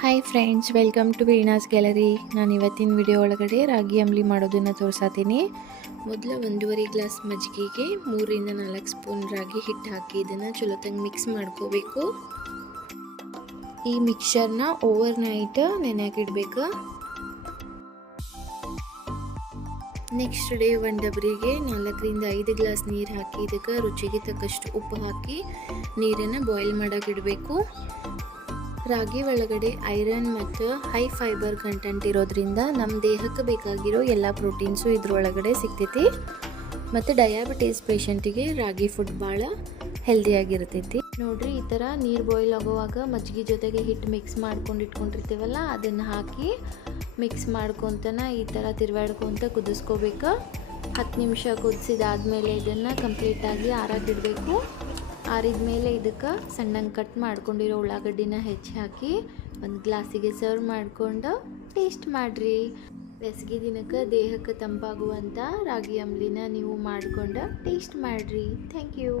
Hi friends, welcome to Veena's gallery. ನಾನು ಇವತ್ತಿನ video ಒಳಗಡೆ ರಾಗಿ ಅಂಬ್ಲಿ ಮಾಡೋದನ್ನು ತೋರಿಸ್ತೀನಿ. ಮೊದಲು 1.5 ಗ್ಲಾಸ್ ಮಜ್ಜಿಗೆಗೆ 3ರಿಂದ 4 ಸ್ಪೂನ್ ರಾಗಿ ಹಿಟ್ಟು ಹಾಕಿ ಇದನ್ನು ಚಲೋತ್ತಾಗಿ ಮಿಕ್ಸ್ ಮಾಡ್ಕೋಬೇಕು. ಈ ಮಿಕ್ಸ್ಚರ್ನ ಓವರ್ ನೈಟ್ ನೆನೆಯಾಕಿಡಬೇಕು. ನೆಕ್ಸ್ಟ್ ಡೇ ಒಂದು ಡಬ್ರಿಗೆ 4ರಿಂದ 5 ಗ್ಲಾಸ್ ನೀರು ಹಾಕಿ ಇದಕ್ಕೆ ರುಚಿಗೆ ತಕ್ಕಷ್ಟು ಉಪ್ಪು ಹಾಕಿ ನೀರನ್ನು ಬಾಯ್ಲ್ ಮಾಡೋಕ್ಕಿಡಬೇಕು. ರಾಗಿ ಒಳಗಡೆ ಐರನ್ ಮತ್ತು ಹೈ ಫೈಬರ್ ಕಂಟೆಂಟ್ ಇರೋದ್ರಿಂದ ನಮ್ಮ ದೇಹಕ್ಕೆ ಬೇಕಾಗಿರೋ ಎಲ್ಲ ಪ್ರೋಟೀನ್ಸು ಇದ್ರೊಳಗಡೆ ಸಿಗ್ತೈತಿ. ಮತ್ತು ಡಯಾಬಿಟೀಸ್ ಪೇಷಂಟಿಗೆ ರಾಗಿ ಫುಡ್ ಭಾಳ ಹೆಲ್ದಿಯಾಗಿರ್ತೈತಿ. ನೋಡ್ರಿ, ಈ ಥರ ನೀರು ಬಾಯ್ಲ್ ಆಗುವಾಗ ಮಜ್ಜಿಗೆ ಜೊತೆಗೆ ಹಿಟ್ಟು ಮಿಕ್ಸ್ ಮಾಡ್ಕೊಂಡು ಇಟ್ಕೊಂಡಿರ್ತೀವಲ್ಲ, ಅದನ್ನು ಹಾಕಿ ಮಿಕ್ಸ್ ಮಾಡ್ಕೊತನ ಈ ಥರ ತಿರುವಾಡ್ಕೊತ ಕುದಿಸ್ಕೋಬೇಕು. 10 ನಿಮಿಷ ಕುದಿಸಿದಾದ್ಮೇಲೆ ಇದನ್ನು ಕಂಪ್ಲೀಟಾಗಿ ಆರಾಕಿಡಬೇಕು. ಆರಿದ ಮೇಲೆ ಇದಕ್ಕೆ ಸಣ್ಣಗೆ ಕಟ್ ಮಾಡ್ಕೊಂಡಿರೋ ಉಳ್ಳಾಗಡ್ಡಿನ ಹೆಚ್ಚಿ ಹಾಕಿ ಒಂದು ಗ್ಲಾಸಿಗೆ ಸರ್ವ್ ಮಾಡ್ಕೊಂಡು ಟೇಸ್ಟ್ ಮಾಡಿರಿ. ಬೇಸಿಗೆ ದಿನಕ್ಕೆ ದೇಹಕ್ಕೆ ತಂಪಾಗುವಂಥ ರಾಗಿ ಅಂಬ್ಲಿನ ನೀವು ಮಾಡಿಕೊಂಡು ಟೇಸ್ಟ್ ಮಾಡಿರಿ. Thank you.